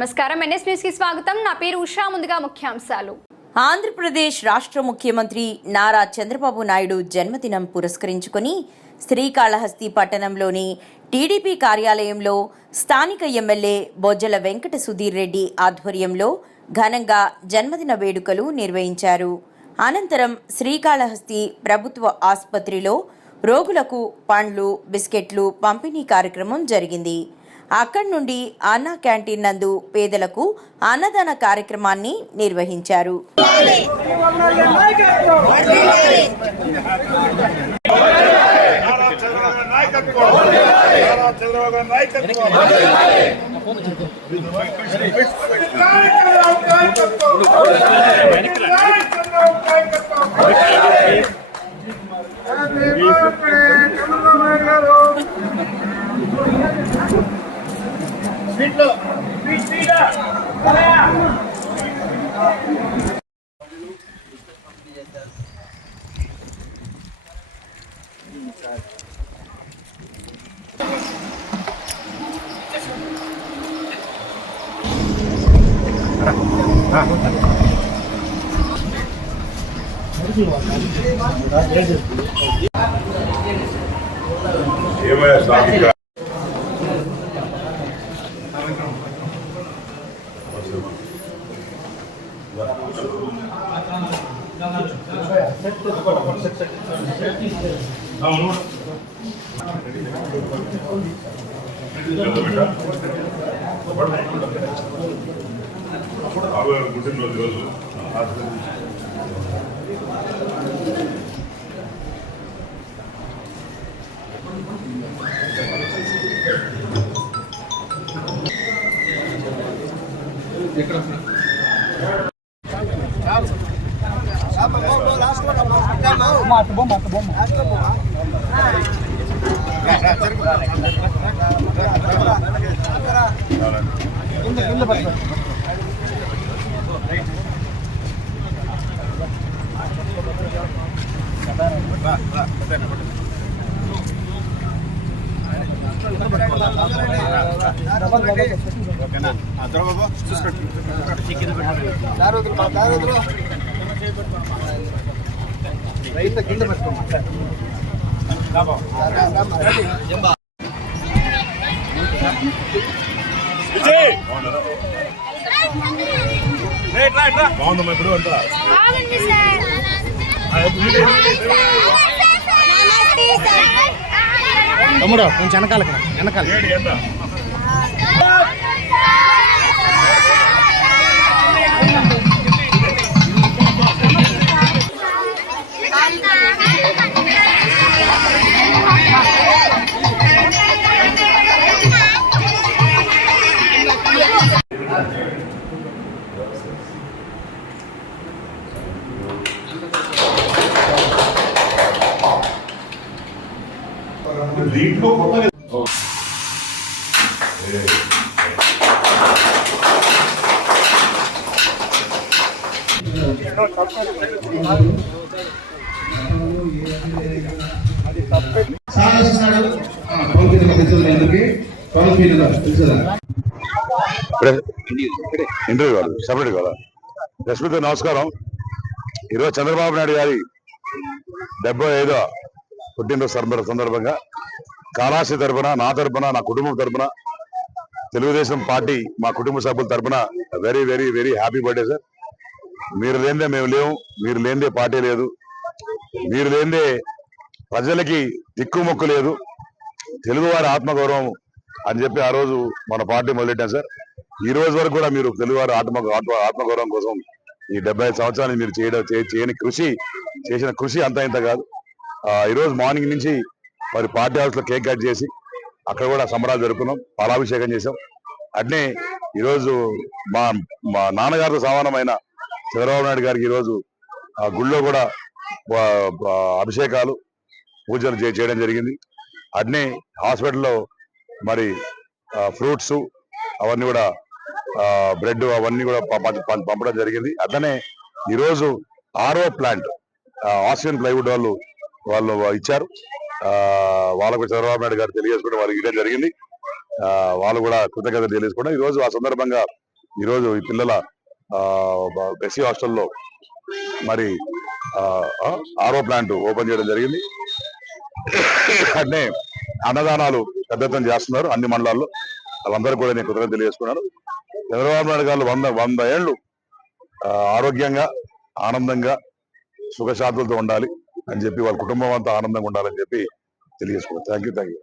నమస్కారం, NS news కి స్వాగతం. నా పేరు ఉషా. ముందుగా ముఖ్యాంశాలు. ఆంధ్రప్రదేశ్ రాష్ట్ర ముఖ్యమంత్రి నారా చంద్రబాబు నాయుడు జన్మదినం పురస్కరించుకుని శ్రీకాళహస్తి పట్టణంలోని టీడీపీ కార్యాలయంలో స్థానిక ఎమ్మెల్యే బొజ్జల వెంకట సుధీర్ రెడ్డి ఆధ్వర్యంలో ఘనంగా జన్మదిన వేడుకలు నిర్వహించారు. అనంతరం శ్రీకాళహస్తి ప్రభుత్వ ఆసుపత్రిలో రోగులకు పండ్లు, బిస్కెట్లు పంపిణీ కార్యక్రమం జరిగింది. అక్కడి నుండి అన్నా క్యాంటీన్ నందు పేదలకు అన్నదాన కార్యక్రమాన్ని నిర్వహించారు. బాగుందమ్మా ఇప్పుడు అంతా తమ్ముడు కొంచెం వెనకాల దీంట్లో కొత్తగా ఇంటర్వ్యూ కాదు, సపరేట్ కాదు. రష్మిత నమస్కారం. ఈరోజు చంద్రబాబు నాయుడు గారి 75వ పుట్టినరోజు సందర్భంగా కాళహస్తి తరఫున, నా తరఫున, నా కుటుంబం తరఫున, తెలుగుదేశం పార్టీ మా కుటుంబ సభ్యుల తరఫున very very very happy birthday sir. మీరు లేనిదే మేము లేవు, మీరు లేనిదే పార్టీ లేదు, మీరు లేనిదే ప్రజలకి దిక్కుమొక్కు లేదు, తెలుగువారి ఆత్మగౌరవం అని చెప్పి ఆ రోజు మన పార్టీ మొదలెట్టాం సార్. ఈ రోజు వరకు కూడా మీరు తెలుగువారి ఆత్మగౌరవం కోసం ఈ 75 సంవత్సరాలు మీరు చేయని కృషి చేసిన కృషి అంతా ఇంత కాదు. ఈరోజు మార్నింగ్ నుంచి మరి పార్టీ హౌస్ లో కేక్ కట్ చేసి అక్కడ కూడా సంబరాలు జరుపుకున్నాం, పాలాభిషేకం చేసాం. అట్నే ఈరోజు మా నాన్నగారితో సమానమైన చంద్రబాబు నాయుడు గారికి ఈరోజు ఆ గుళ్ళో కూడా అభిషేకాలు, పూజలు చేయడం జరిగింది. అట్నే హాస్పిటల్లో మరి ఫ్రూట్స్ అవన్నీ కూడా, బ్రెడ్ అవన్నీ కూడా పంపడం జరిగింది. అట్లనే ఈరోజు ఆర్ఓ ప్లాంట్ ఆసియన్ ప్లైవుడ్ వాళ్ళు ఇచ్చారు. వాళ్ళకు చంద్రబాబు నాయుడు గారు తెలియజేసుకోవడం వాళ్ళకి ఇవ్వడం జరిగింది. వాళ్ళు కూడా కృతజ్ఞత తెలియజేసుకోవడం. ఈరోజు ఆ సందర్భంగా ఈరోజు ఈ పిల్లల ఎస్సీ హాస్టల్లో మరి ఆరో ప్లాంట్ ఓపెన్ చేయడం జరిగింది. అట్నే అన్నదానాలు పెద్ద ఎత్తున చేస్తున్నారు అన్ని మండలాల్లో. వాళ్ళందరూ కూడా నేను కృతజ్ఞతలు తెలియజేసుకున్నాను. చంద్రబాబు నాయుడు గారు 100 ఏళ్ళు ఆరోగ్యంగా ఆనందంగా సుఖశాంతులతో ఉండాలి అని చెప్పి వాళ్ళ కుటుంబం అంతా ఆనందంగా ఉండాలని చెప్పి తెలియజేసుకున్నాను. Thank you.